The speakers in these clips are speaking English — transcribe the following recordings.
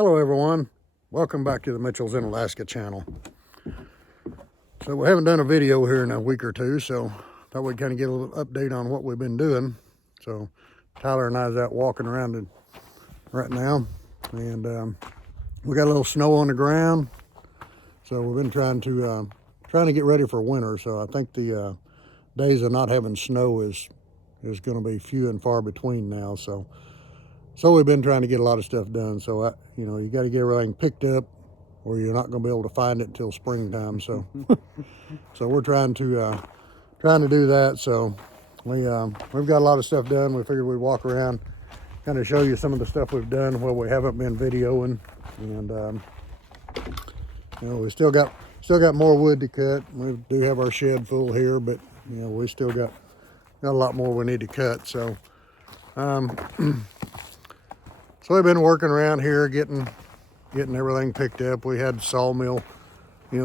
Hello everyone, welcome back to the Mitchells in Alaska channel. So we haven't done a video here in a week or two, so thought we'd kind of get a little update on what we've been doing. So Tyler and I's out walking around right now, and we got a little snow on the ground. So we've been trying to get ready for winter. So I think the days of not having snow is going to be few and far between now. So we've been trying to get a lot of stuff done. So you got to get everything picked up, or you're not going to be able to find it until springtime. So so we're trying to do that. So we've got a lot of stuff done. We figured we'd walk around, kind of show you some of the stuff we've done while we haven't been videoing. And we still got more wood to cut. We do have our shed full here, but we still got a lot more we need to cut. So so we've been working around here, getting everything picked up. We had sawmill,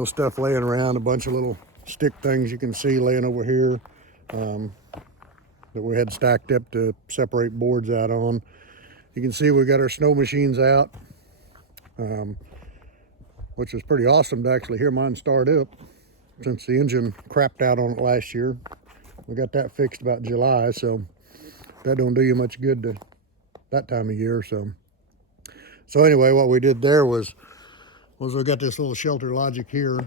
stuff laying around, a bunch of little stick things you can see laying over here that we had stacked up to separate boards out on. You can see we got our snow machines out, which was pretty awesome to actually hear mine start up since the engine crapped out on it last year. We got that fixed about July, so that don't do you much good to that time of year. So anyway, what we did there was we got this little shelter logic here,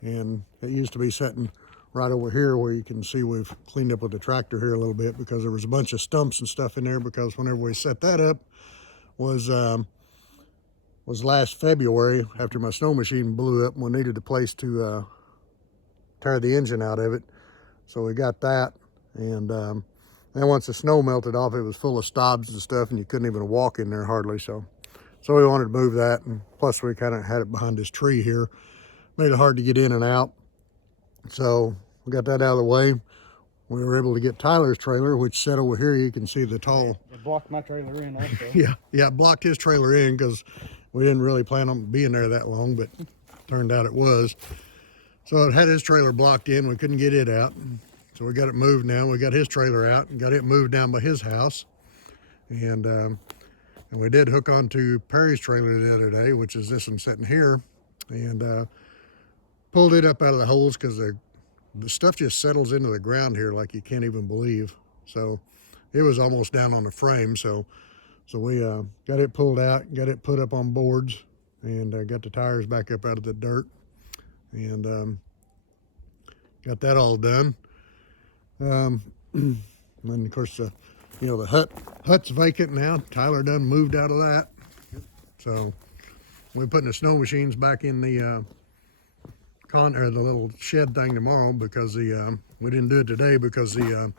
and it used to be sitting right over here where you can see we've cleaned up with the tractor here a little bit, because there was a bunch of stumps and stuff in there, because whenever we set that up was last February, after my snow machine blew up and we needed a place to tear the engine out of it. So we got that, and then once the snow melted off, it was full of stobs and stuff, and you couldn't even walk in there hardly. So we wanted to move that, and plus we kind of had it behind this tree here. Made it hard to get in and out. So we got that out of the way. We were able to get Tyler's trailer, which sat over here. You can see the tall... It blocked my trailer in also. yeah, it blocked his trailer in because we didn't really plan on being there that long, but turned out it was. So it had his trailer blocked in. We couldn't get it out. So we got it moved now. We got his trailer out and got it moved down by his house. And we did hook onto Perry's trailer the other day, which is this one sitting here, and pulled it up out of the holes, because the stuff just settles into the ground here like you can't even believe. So it was almost down on the frame. So we got it pulled out, got it put up on boards, and got the tires back up out of the dirt, and got that all done. And of course, the hut's vacant now. Tyler done moved out of that. So we're putting the snow machines back in the the little shed thing tomorrow, because we didn't do it today because we'll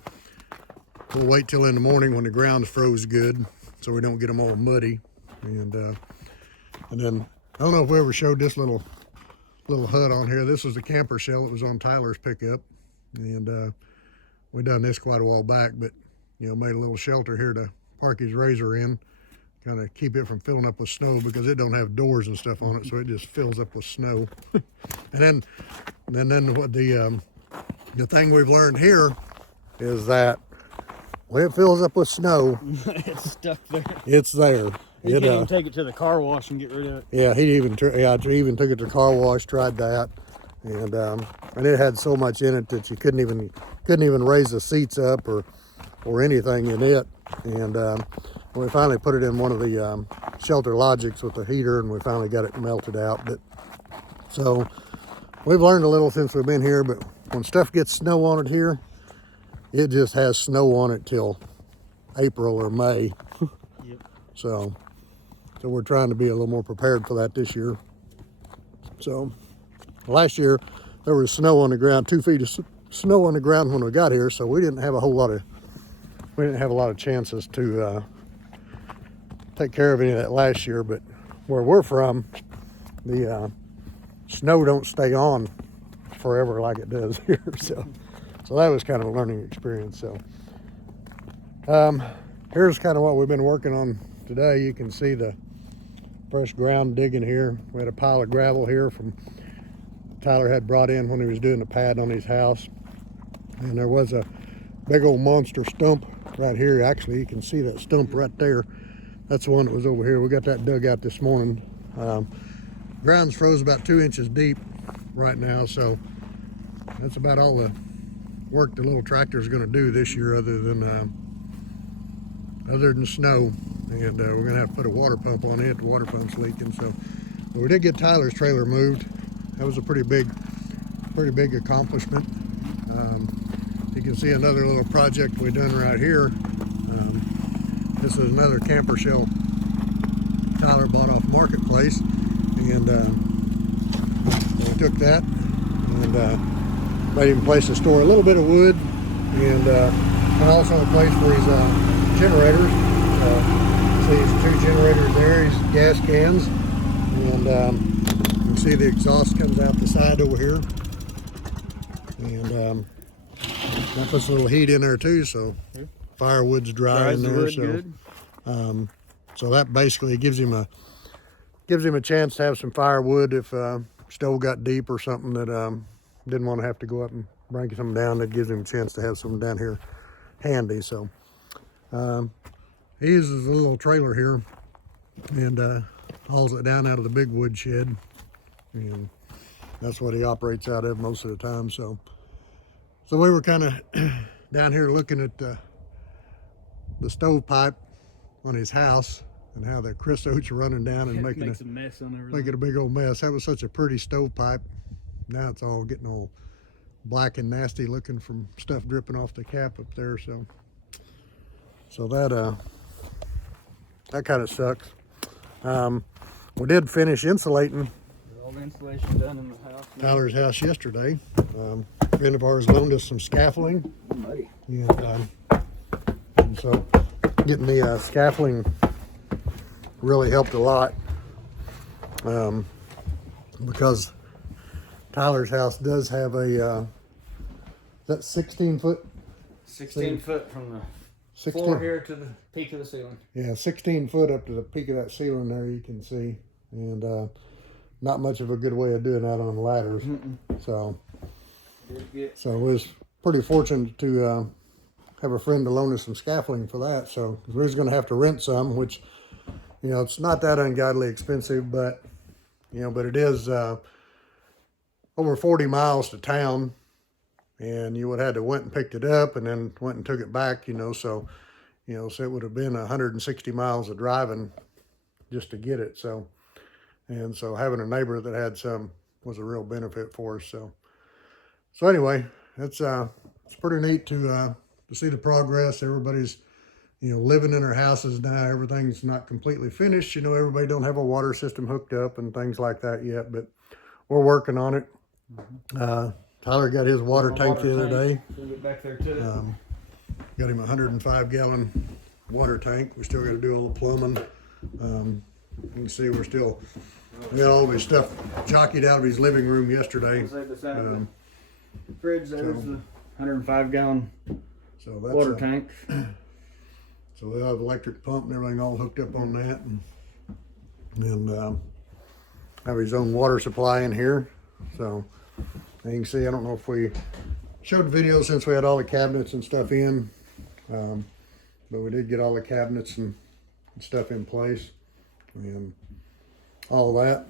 wait till in the morning when the ground's froze good, so we don't get them all muddy. And then I don't know if we ever showed this little hut on here. This was the camper shell that was on Tyler's pickup, and we done this quite a while back, but made a little shelter here to park his Razor in, kind of keep it from filling up with snow, because it don't have doors and stuff on it, so it just fills up with snow. And then what the thing we've learned here is that when it fills up with snow, it's stuck there. It's there. You can't even take it to the car wash and get rid of it. Yeah, I even took it to the car wash, tried that, and it had so much in it that you couldn't even raise the seats up or anything in it. And we finally put it in one of the shelter logics with the heater, and we finally got it melted out. But so we've learned a little since we've been here, but when stuff gets snow on it here, it just has snow on it till April or May. Yep. So we're trying to be a little more prepared for that this year. So last year there was snow on the ground, 2 feet of snow on the ground when we got here, so we didn't have a lot of chances to take care of any of that last year. But where we're from, the snow don't stay on forever like it does here. So that was kind of a learning experience. So here's kind of what we've been working on today. You can see the fresh ground digging here. We had a pile of gravel here from Tyler had brought in when he was doing the pad on his house, and there was a big old monster stump right here. Actually, you can see that stump right there. That's the one that was over here. We got that dug out this morning Ground's froze about 2 inches deep right now, so that's about all the work the little tractor is going to do this year, other than snow. And we're going to have to put a water pump on it. The water pump's leaking, so but we did get Tyler's trailer moved. That was a pretty big accomplishment. You can see another little project we done right here. This is another camper shell Tyler bought off Marketplace, and we took that and made him place to store a little bit of wood, and also a place for his generators. See his 2 generators there, his gas cans, and you can see the exhaust comes out the side over here, and that puts a little heat in there too, so firewood's dry in there. So that basically gives him a chance to have some firewood if stove got deep or something that didn't want to have to go up and bring some down. That gives him a chance to have some down here handy. So he uses a little trailer here and hauls it down out of the big wood shed, and that's what he operates out of most of the time. So we were kind of down here looking at the stovepipe on his house and how the creosotes are running down and making a mess on everything. making a big old mess. That was such a pretty stovepipe. Now it's all getting all black and nasty looking from stuff dripping off the cap up there. So that kind of sucks. We did finish insulating All the insulation done in the house. Tyler's house yesterday. A friend of ours loaned us some scaffolding, and so getting the scaffolding really helped a lot, because Tyler's house does have a that 16 foot 16 foot from the 16 floor here to the peak of the ceiling. Yeah, 16 foot up to the peak of that ceiling there, you can see, and not much of a good way of doing that on ladders. So it was pretty fortunate to have a friend to loan us some scaffolding for that. So we was going to have to rent some, which, you know, it's not that ungodly expensive, but, you know, but it is over 40 miles to town, and you would have had to went and picked it up and then went and took it back, you know, so it would have been 160 miles of driving just to get it. So having a neighbor that had some was a real benefit for us. So anyway, it's pretty neat to see the progress. Everybody's, you know, living in their houses now. Everything's not completely finished. You know, everybody don't have a water system hooked up and things like that yet, but we're working on it. Tyler got his water tank the other day. We'll get back there too. Got him a 105-gallon water tank. We still got to do all the plumbing. You can see we got all this stuff jockeyed out of his living room yesterday. Beside the fridge, there's the 105-gallon water tank. So they'll have electric pump and everything all hooked up on that, and have his own water supply in here. So you can see, I don't know if we showed video since we had all the cabinets and stuff in, but we did get all the cabinets and stuff in place and all that.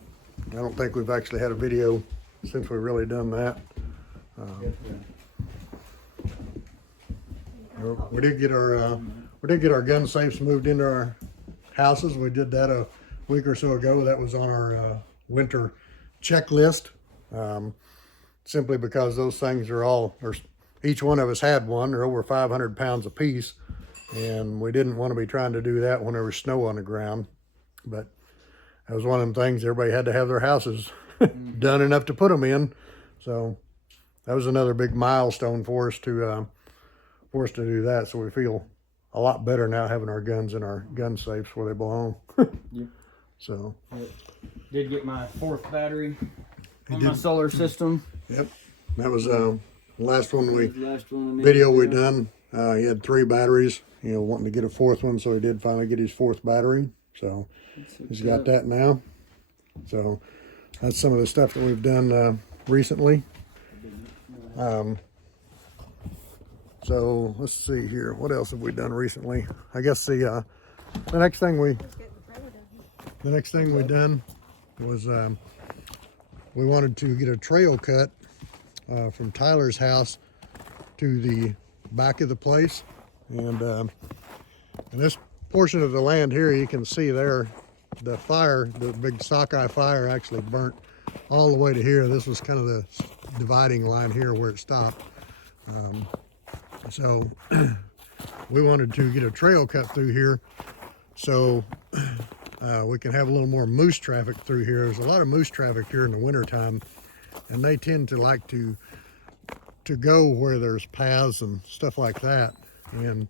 I don't think we've actually had a video since we've really done that. We did get our gun safes moved into our houses. We did that a week or so ago. That was on our winter checklist, simply because those things or each one of us had one. They're over 500 pounds a piece, and we didn't want to be trying to do that when there was snow on the ground. But that was one of them things, everybody had to have their houses done enough to put them in. So that was another big milestone for us to do that. So we feel a lot better now having our guns in our gun safes where they belong. Yep. So did get my 4th battery on my solar system. Yep, that was the last one we done. He had 3 batteries, you know, wanting to get a 4th one, so he did finally get his 4th battery. So he's got that now. So that's some of the stuff that we've done recently. So let's see here. What else have we done recently? I guess the next thing we done was we wanted to get a trail cut from Tyler's house to the back of the place, and this portion of the land here, you can see there, the fire, the big sockeye fire actually burnt all the way to here. This was kind of the dividing line here where it stopped. So we wanted to get a trail cut through here so we can have a little more moose traffic through here. There's a lot of moose traffic here in the wintertime, and they tend to like to go where there's paths and stuff like that. And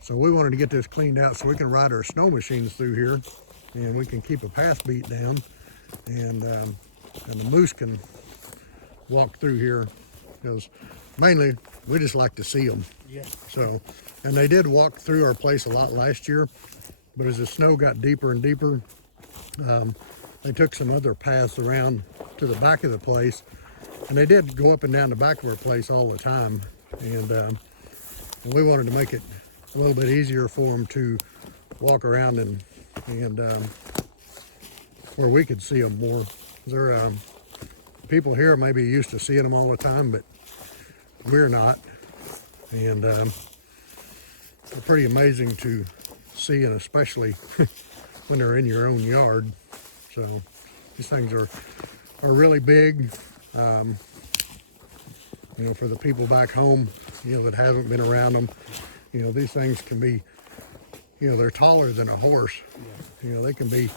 so we wanted to get this cleaned out so we can ride our snow machines through here, and we can keep a path beat down, and the moose can walk through here, because mainly we just like to see them. Yeah. So, and they did walk through our place a lot last year, but as the snow got deeper and deeper, they took some other paths around to the back of the place, and they did go up and down the back of our place all the time, and we wanted to make it a little bit easier for them to walk around and where we could see them more. There, people here may be used to seeing them all the time, but we're not, and they're pretty amazing to see, and especially when they're in your own yard. So these things are really big. You know, for the people back home, you know, that haven't been around them, you know, these things can be, you know, they're taller than a horse. Yeah. You know, they can be,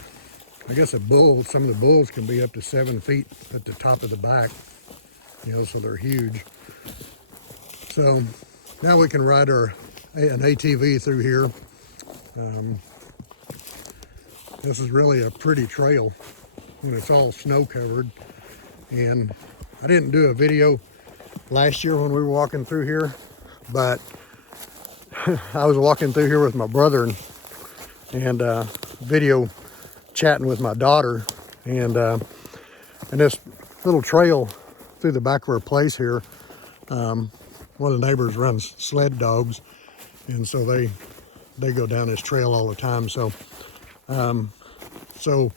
I guess a bull, some of the bulls can be up to 7 feet at the top of the back, you know, so they're huge. So now we can ride an ATV through here. This is really a pretty trail when it's all snow covered. And I didn't do a video last year when we were walking through here, but I was walking through here with my brother and video chatting with my daughter, and this little trail through the back of our place here, one of the neighbors runs sled dogs, and so they go down this trail all the time. So so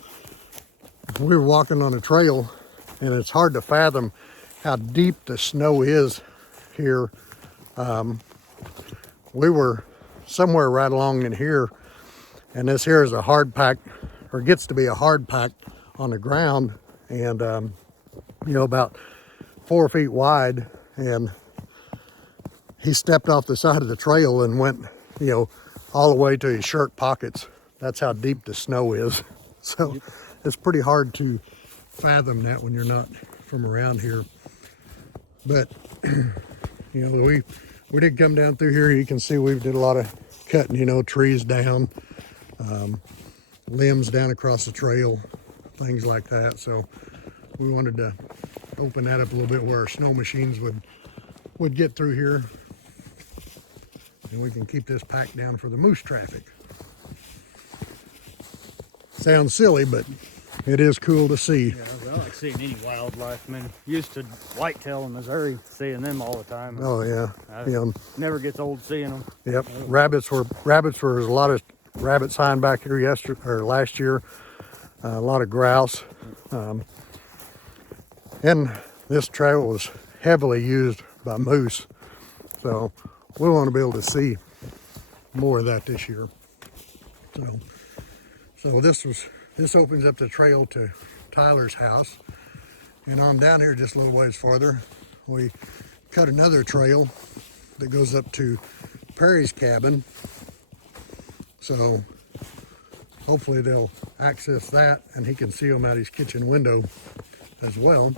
we were walking on a trail, and it's hard to fathom how deep the snow is here. We were somewhere right along in here, and this here is a hard pack, or gets to be a hard pack on the ground, and you know, about 4 feet wide. And he stepped off the side of the trail and went, you know, all the way to his shirt pockets. That's how deep the snow is. So yep. It's pretty hard to fathom that when you're not from around here. But you know, we did come down through here. You can see we did a lot of cutting, you know, trees down, limbs down across the trail, things like that. So we wanted to open that up a little bit where our snow machines would get through here, and we can keep this packed down for the moose traffic. Sounds silly, but it is cool to see. Yeah, I like seeing any wildlife. I mean, used to whitetail in Missouri, seeing them all the time. Oh yeah, yeah. Never gets old seeing them. Yep. Rabbits were a lot of rabbit sign back here last year. A lot of grouse, and this trail was heavily used by moose. So we want to be able to see more of that this year. So this opens up the trail to Tyler's house, and on down here just a little ways farther, we cut another trail that goes up to Perry's cabin. So hopefully they'll access that, and he can see them out his kitchen window as well.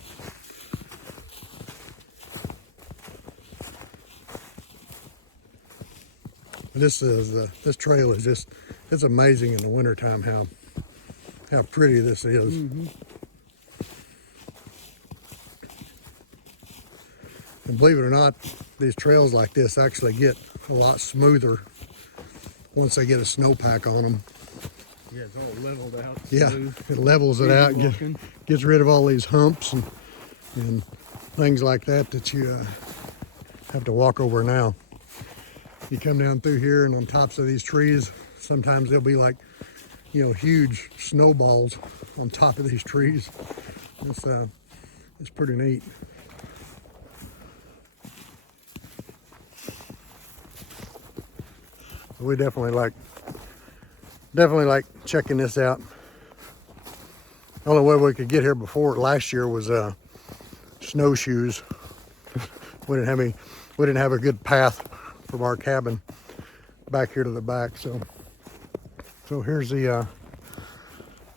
This trail is just, it's amazing in the wintertime how pretty this is. Mm-hmm. And believe it or not, these trails like this actually get a lot smoother once they get a snowpack on them. Yeah, it's all leveled out. Yeah, smooth. It levels it out, gets rid of all these humps and things like that you have to walk over now. You come down through here, and on tops of these trees, sometimes they'll be like huge snowballs on top of these trees. It's pretty neat. So we definitely like checking this out. The only way we could get here before last year was snowshoes. We didn't have a good path from our cabin back here to the back. So here's the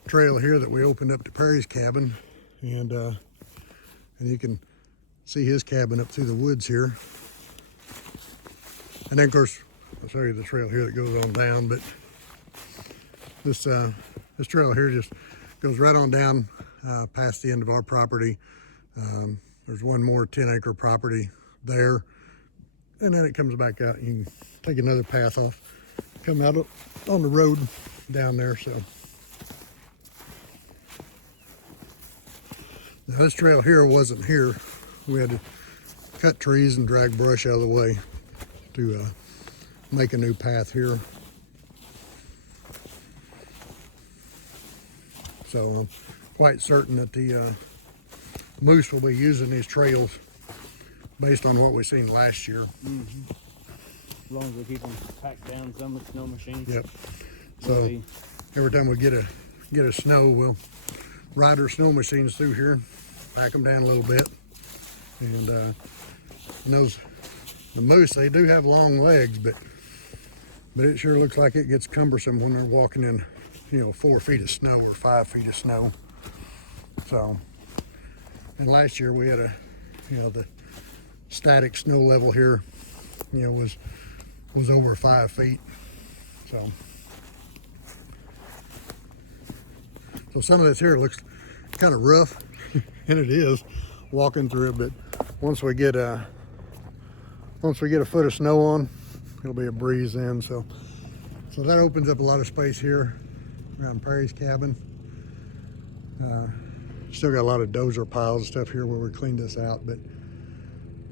trail here that we opened up to Perry's cabin, and you can see his cabin up through the woods here. And then of course I'll show you the trail here that goes on down, but this trail here just goes right on down past the end of our property. There's one more 10-acre property there, and then it comes back out. You can take another path off, come out on the road down there. So now this trail here wasn't here. We had to cut trees and drag brush out of the way to make a new path here. So I'm quite certain that the moose will be using these trails based on what we've seen last year. As long as we keep them packed down some with snow machines. Yep. So every time we get a snow, we'll ride our snow machines through here, pack them down a little bit, and the moose, they do have long legs, but it sure looks like it gets cumbersome when they're walking in 4 feet of snow or 5 feet of snow. So, and last year we had the static snow level here, was over 5 feet. So some of this here looks kind of rough, and it is walking through it. But once we get a foot of snow on, it'll be a breeze then. So that opens up a lot of space here around Perry's cabin. Still got a lot of dozer piles and stuff here where we cleaned this out, but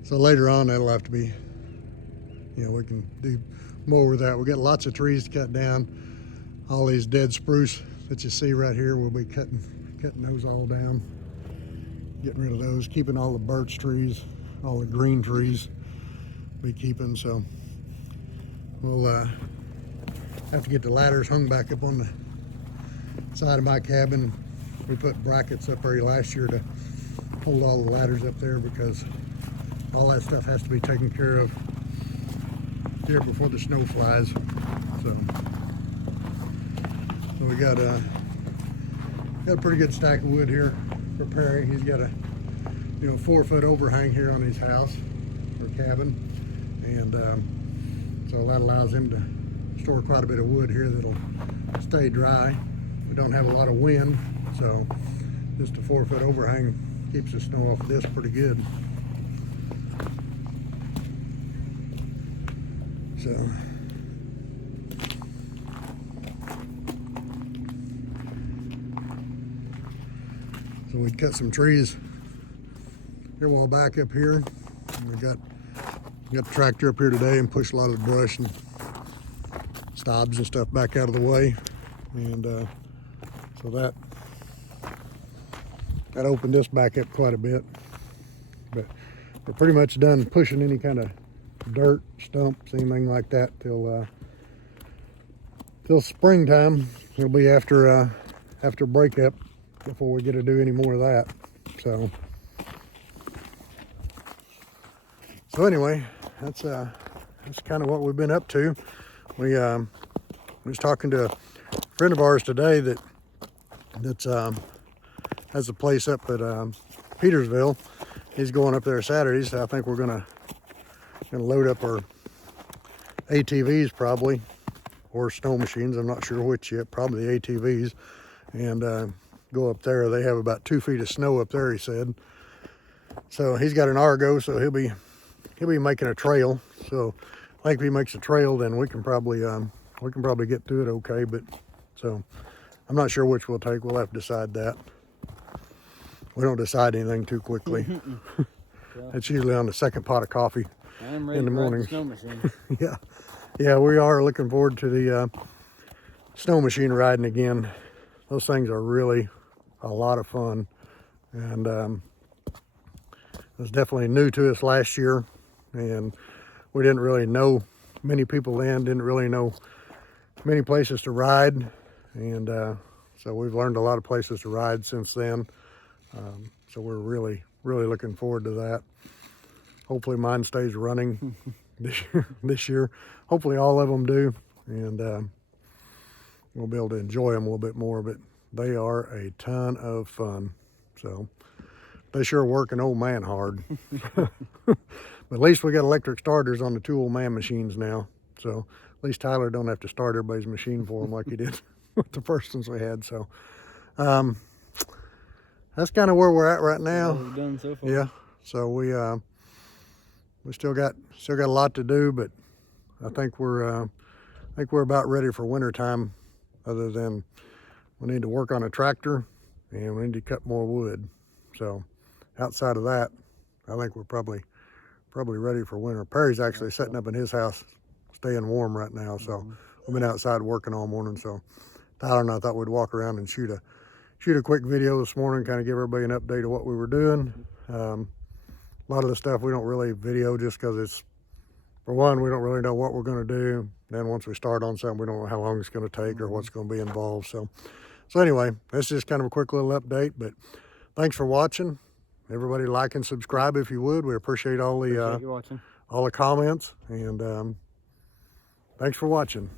so later on that'll have to be, we can do more with that. We got lots of trees to cut down. All these dead spruce that you see right here, we'll be cutting those all down, getting rid of those, keeping all the birch trees, all the green trees be keeping. So we'll have to get the ladders hung back up on the side of my cabin. We put brackets up there last year to hold all the ladders up there, because all that stuff has to be taken care of here before the snow flies. So we got a pretty good stack of wood here for Perry. He's got a 4-foot overhang here on his house or cabin, and so that allows him to store quite a bit of wood here that'll stay dry. We don't have a lot of wind, so just a 4-foot overhang keeps the snow off of this pretty good. So we cut some trees here a while back up here. And we got the tractor up here today and pushed a lot of the brush and stobs and stuff back out of the way, and so that opened this back up quite a bit. But we're pretty much done pushing any kind of dirt, stumps, anything like that till springtime. It'll be after breakup before we get to do any more of that. So anyway, that's kind of what we've been up to. We was talking to a friend of ours today that's has a place up at Petersville. He's going up there Saturday, so I think we're gonna load up our ATVs probably, or snow machines. I'm not sure which yet. Probably the ATVs, and go up there. They have about 2 feet of snow up there, he said. So he's got an Argo, so he'll be making a trail. So I think if he makes a trail, then we can probably get through it okay. But so I'm not sure which we'll take. We'll have to decide that. We don't decide anything too quickly. It's usually on the second pot of coffee in the morning. Snow machine. Yeah, we are looking forward to snow machine riding again. Those things are really a lot of fun, and it was definitely new to us last year, and we didn't really know many people then, didn't really know many places to ride, and so we've learned a lot of places to ride since then. So we're really looking forward to that. Hopefully mine stays running this year. Hopefully all of them do, and we'll be able to enjoy them a little bit more, but they are a ton of fun. So they sure work an old man hard. But at least we got electric starters on the 2 old man machines now. So at least Tyler don't have to start everybody's machine for him like he did with the first ones we had. So that's kind of where we're at right now. What we've done so far. Yeah. So we still got a lot to do, but I think we're about ready for winter time, other than we need to work on a tractor and we need to cut more wood. So outside of that, I think we're probably ready for winter. Perry's actually setting up in his house, staying warm right now. So we've been outside working all morning. So Tyler and I thought we'd walk around and shoot a quick video this morning, kind of give everybody an update of what we were doing. A lot of the stuff we don't really video just because it's, for one, we don't really know what we're going to do. Then once we start on something, we don't know how long it's going to take or what's going to be involved. So anyway, that's just kind of a quick little update, but thanks for watching. Everybody like and subscribe if you would. We appreciate all the You watching. all the comments, and thanks for watching.